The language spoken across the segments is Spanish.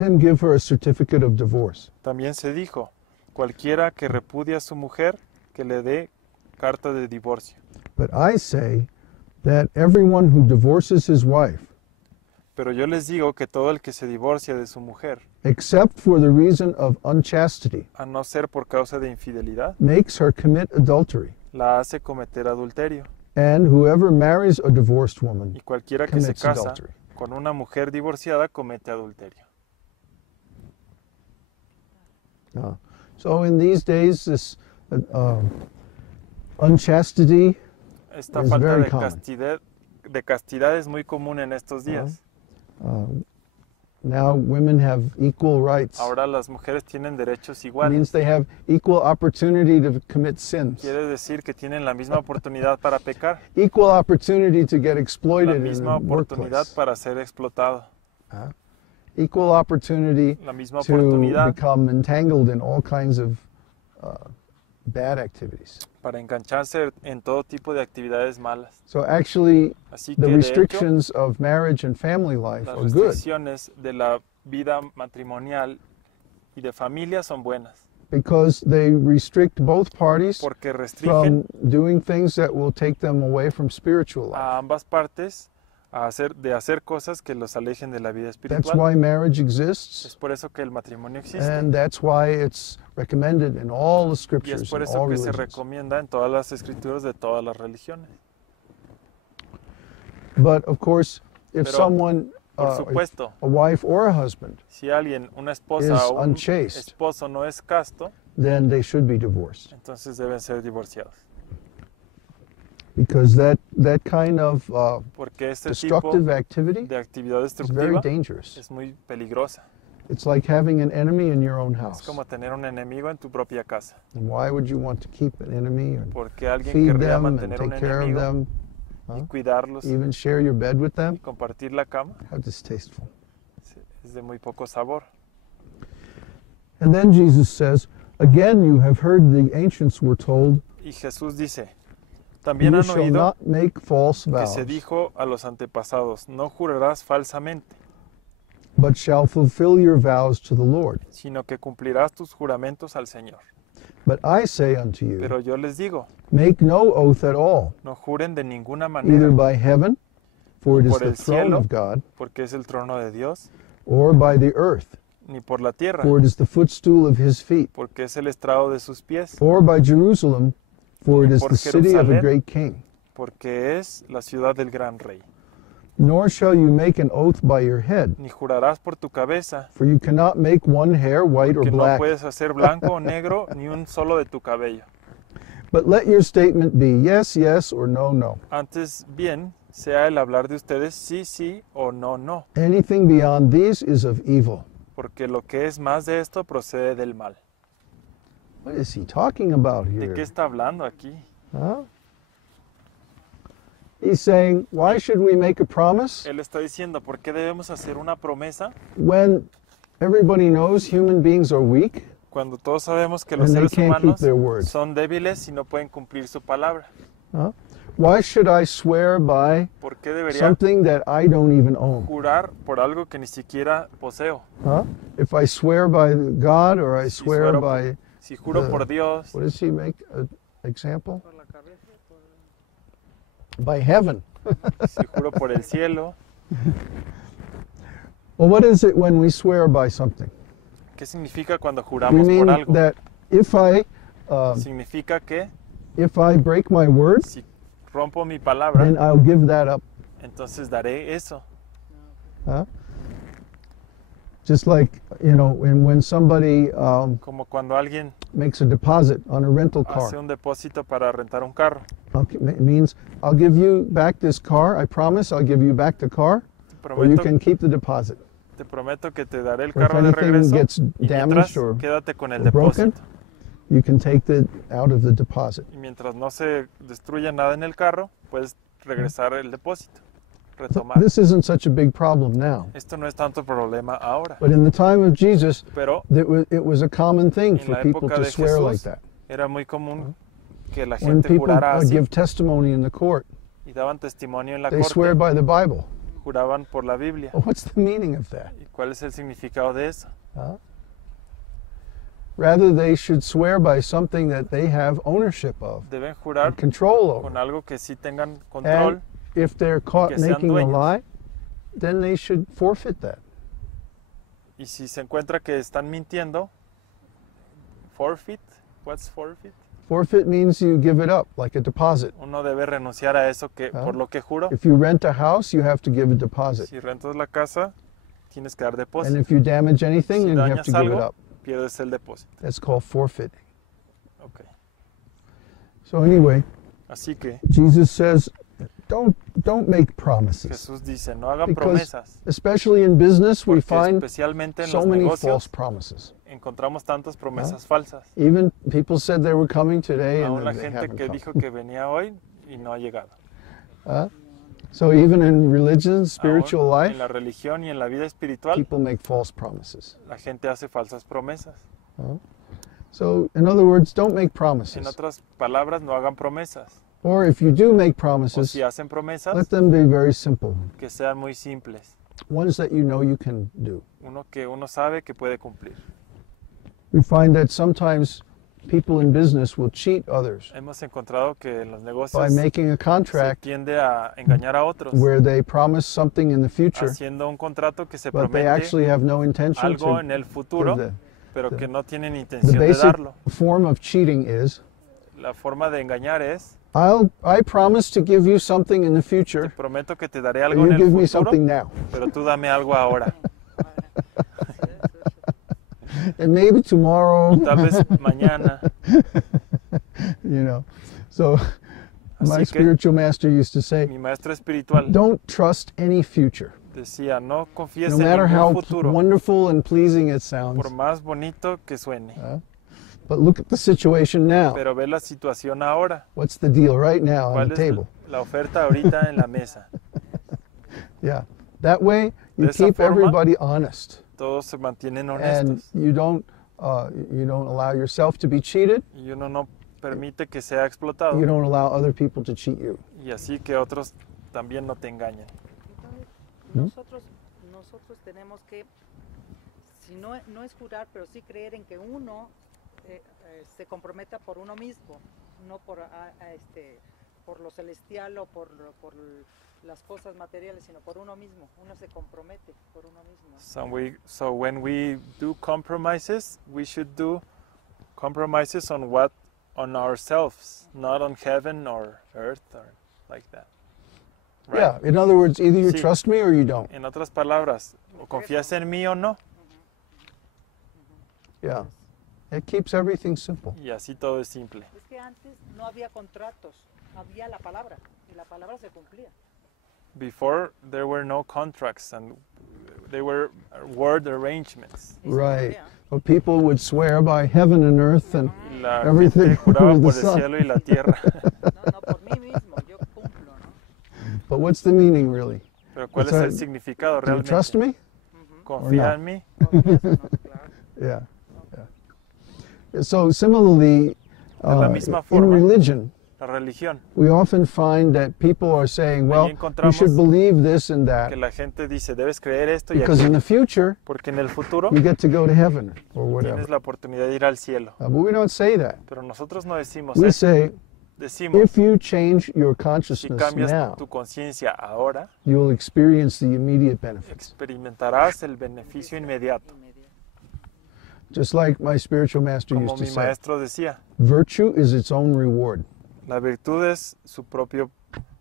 him give her a certificate of divorce. También se dijo, cualquiera que repudia a su mujer, que le dé carta de divorcio. But I say that everyone who divorces his wife, Pero yo les digo que todo el que se divorcia de su mujer, except for the reason of unchastity, a no ser por causa de infidelidad, makes her commit adultery. la hace cometer adulterio. And whoever marries a divorced woman Y cualquiera que se commits casa adultery. con una mujer divorciada comete adulterio. So in these days, this unchastity Esta is falta very de common. castidad es muy común en estos días. Now women have equal rights. Ahora las mujeres tienen derechos It iguales. means they have equal opportunity to commit sins. Quiere decir que tienen la misma oportunidad para pecar, Equal opportunity to get la exploited in misma the oportunidad workplace. para ser explotado, Equal opportunity la misma to oportunidad become entangled in all kinds of bad activities. para engancharse en todo tipo de actividades malas. So actually, Así the que de hecho, restrictions of marriage and family life las are good restricciones de la vida matrimonial y de familia son buenas, because they restrict both parties porque restringen from doing things that will take them away from spiritual life. a ambas partes de hacer cosas que los alejen de la vida That's espiritual. why marriage exists, Es por eso que el matrimonio existe. and that's why it's recommended in all the Y es scriptures por in eso all que se religions. recomienda en todas las escrituras de todas las religiones. But of course, if Pero, someone, Por if supuesto, a wife or a husband, si alguien, una esposa is o un unchaste, esposo no es casto, then they should be divorced, entonces deben ser divorciados. because that kind of Porque este tipo destructive activity de actividad is very destructiva dangerous. es muy peligrosa. It's like having an enemy in your own Es house. como tener un enemigo en tu propia casa. And why would you want to keep an enemy and Porque alguien feed querría them and mantener un take care of enemigo them, y cuidarlos even share your bed with them? y compartir la cama How distasteful. es de muy poco sabor. And then Jesus says, again, you have heard the ancients were told, Y Jesús dice, también you han shall oído not make false que vows, se dijo a los antepasados, no jurarás falsamente, but shall fulfill your vows to the Lord. sino que cumplirás tus juramentos al Señor. But I say unto you, Pero yo les digo, make no oath at all, no juren de ninguna either manera, by heaven, for it is por the el throne cielo, of God, porque es el trono de Dios, or by the earth, ni por la tierra, for it is the footstool of his feet, porque es el estrado de sus pies, or by Jerusalem, for it is por the city of a Jerusalén. great king. porque es la ciudad del gran rey. Nor shall you make an oath by your head, Ni jurarás por tu cabeza, for you cannot make one hair white or que no black. puedes hacer blanco o negro ni un solo de tu cabello. But let your statement be yes, yes, or no, no. Antes bien, sea el hablar de ustedes sí, sí o no, no, Anything beyond these is of evil. porque lo que es más de esto procede del mal. What is he talking about ¿De here? qué está hablando aquí? Huh? He's saying, why should we make a promise Él está diciendo, ¿por qué debemos hacer una promesa when everybody knows human beings are weak cuando todos sabemos que los and they seres can't keep humanos their word? son débiles y no pueden cumplir su palabra? Huh? Why should I swear by ¿Por qué debería something that I don't even own? jurar por algo que ni siquiera poseo? Huh? If I swear by God or I Si swear juro by, Si juro the- por Dios, what does he make an example? By heaven. si juro por el cielo, Well, what is it when we swear by something? ¿qué significa cuando We juramos mean por algo? that Significa que if I break my word, si rompo mi palabra, then I'll give that up. entonces daré eso. Huh? Just like, when somebody Como cuando alguien makes a deposit on a rental hace car. un depósito para rentar un carro. Okay, it means I'll give you back this car. I promise I'll give you back the car, Te or you prometo, can keep the deposit. te prometo que te daré el Or if carro de anything regreso gets y damaged mientras or quédate con el broken, depósito. you can take it out of the deposit. Y mientras no se destruya nada en el carro, puedes regresar el depósito, retomar. This isn't such a big problem now. Esto no es tanto problema ahora, But in the time of Jesus, pero it was a common thing en for la people época to de swear like Jesús that. era muy común que la When gente people jurara así give testimony in the court, y daban testimonio en la they swear corte, by the Bible. juraban por la Biblia. Well, what's the meaning of that? ¿Y cuál es el significado de eso? Rather, they should swear by something that they have ownership of, Deben jurar and control over. con algo que sí tengan control. And if they're caught que sean making a dueños. lie, then they should forfeit that. Y si se encuentra que están mintiendo, forfeit. What's forfeit? Forfeit means you give it up, like a deposit. Uno debe renunciar a eso que por lo que juro. If you rent a house, you have to give a deposit. Si rentas la casa, tienes que dar And depósito. if you damage anything, Si then you have dañas to give it algo, up. pierdes el depósito. That's called forfeiting. Okay. So anyway, Así que Jesus says, don't make promises. Jesús dice, no hagan Because promesas, especially in business, we porque find especialmente en so los many false negocios promises. encontramos tantas promesas falsas. Even people said they were coming today and Aún la then they gente haven't que come. dijo que venía hoy y no ha llegado. So even in religion, spiritual Aún life, en la religión y en la vida espiritual, people make false promises. la gente hace falsas promesas. So in other words, don't make En promises. otras palabras, no hagan promesas. Or if you do make O promises, si hacen promesas, let them be very simple. que sean muy simples. Ones that you know you can do. Uno que uno sabe que puede cumplir. We find that sometimes people in business will cheat others Hemos encontrado que en los by negocios making a se contract tiende a engañar a otros, where they promise something in the future, haciendo un contrato que se but they promete actually have no intention algo to en el give futuro, the pero que no tienen The intención de basic darlo. form of cheating is, La forma de engañar es, I promise to give you something in the te future, prometo que te daré but algo en you el give me futuro, something now. pero tú dame algo ahora. And maybe tomorrow, Tal vez mañana. you know. So my Así que spiritual master used to say, mi maestro espiritual don't trust any future. decía, no confíes No en matter how ningún futuro, wonderful and pleasing it sounds, por más bonito que suene. but look at the situation now. Pero ve la situación ahora. What's the deal right now on ¿Cuál the es table? la oferta ahorita en la mesa? Yeah. That way, you De esa keep forma, everybody honest, Todos se mantienen and honestos you don't allow yourself to be cheated. y uno no permite que sea explotado You don't allow other people to cheat you. y así que otros también no te engañen. Entonces, nosotros tenemos que, si no es jurar, pero sí creer en que uno se comprometa por uno mismo, no por lo celestial o por las cosas materiales, sino por uno mismo. Uno se compromete por uno mismo. So when we do compromises, we should do compromises on ourselves, not on heaven or earth or like that. Right? Yeah, in other words, either you Sí. trust me or you don't. En otras palabras, o confías en mí o no, Yeah. It keeps everything simple. y así todo es simple. Es que antes no había contratos, había la palabra, y la palabra se cumplía. Before there were no contracts and they were word arrangements. Y se Right. cumplía. Well, people would swear by heaven and earth and Y la Everything gente juraba under the por el sun. cielo y la tierra. No, por mí mismo, yo cumplo, ¿no? but what's the meaning really? Pero ¿cuál es It's a- el significado Do you trust realmente? me? ¿Confía no? en mí? Confías o no, claro. Yeah. Yeah. So similarly, la misma in forma. religion, La religión, we often find that people are saying, well, you encontramos should believe this and that que la gente dice, debes creer esto y because in aquello, the future porque en el futuro you get to go to heaven or whatever. tienes la oportunidad de ir al cielo. But we don't say that. Pero nosotros no decimos We eso. say, Decimos, if you change your si consciousness cambias now, tu conciencia ahora, you will experience the immediate benefits. experimentarás el beneficio inmediato. Just like my spiritual master Como used to mi say, maestro decía, virtue is its own reward. la virtud es su propio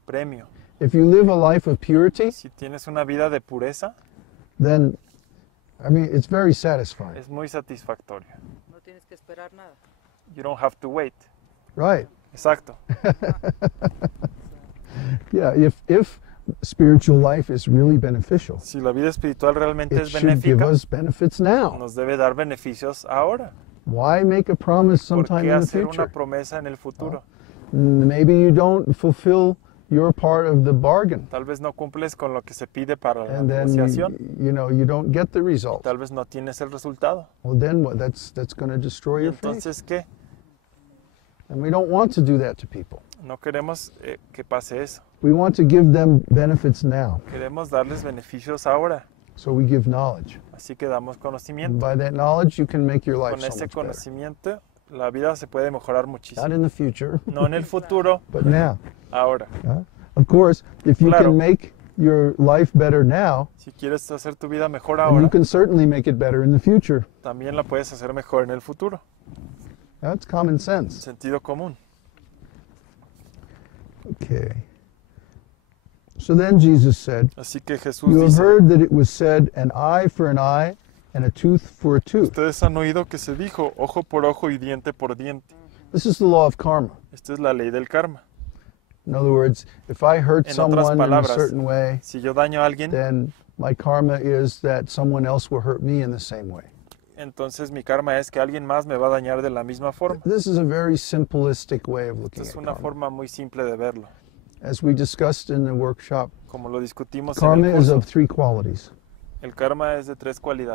premio. If you live a life of purity, Si tienes una vida de pureza, then, I mean, it's very satisfying. es muy satisfactorio. No tienes que esperar nada. You don't have to wait. Right. Exacto. Yeah, if spiritual life is really beneficial, Si la vida espiritual realmente it es should give benéfica, us benefits now. nos debe dar beneficios ahora. Why make a promise ¿Por sometime qué in the hacer una future? promesa en el futuro? Maybe you don't fulfill your part of the bargain, Tal vez no cumples con lo que se pide para la and then negociación. you don't get the result. Tal vez no tienes el resultado. Well, then what? That's going to destroy ¿Y your faith, entonces qué? and we don't want to do that to people. No queremos que pase eso. We want to give them benefits now. Queremos darles beneficios ahora, So we give knowledge. así que damos And conocimiento. by that knowledge, you can make your life Con so ese much better. conocimiento, la vida se puede mejorar Not muchísimo. in the future, No en el futuro, but now. ahora. Of course, if you Claro. can make your life better now, Si quieres hacer tu vida mejor then you ahora, can certainly make it better in the future. también la puedes hacer mejor en el futuro. That's common sense. Sentido común. Okay. So then Jesus said, Así que Jesús "You have dice, heard that it was said, an eye for an eye and a tooth for a tooth." ustedes han oído que se dijo ojo por ojo y diente por diente. This is the law of karma. Esta es la ley del karma. In other words, if I hurt En otras someone in a palabras, certain way, Si yo daño a alguien, then my karma is that someone else will hurt me in the same way. entonces mi karma es que alguien más me va a dañar de la misma forma. This is a very simplistic way of looking Esta es at una karma. forma muy simple de verlo. As we discussed in the workshop, Como lo discutimos en karma el is curso, of three qualities. el karma es de 3 cualidades.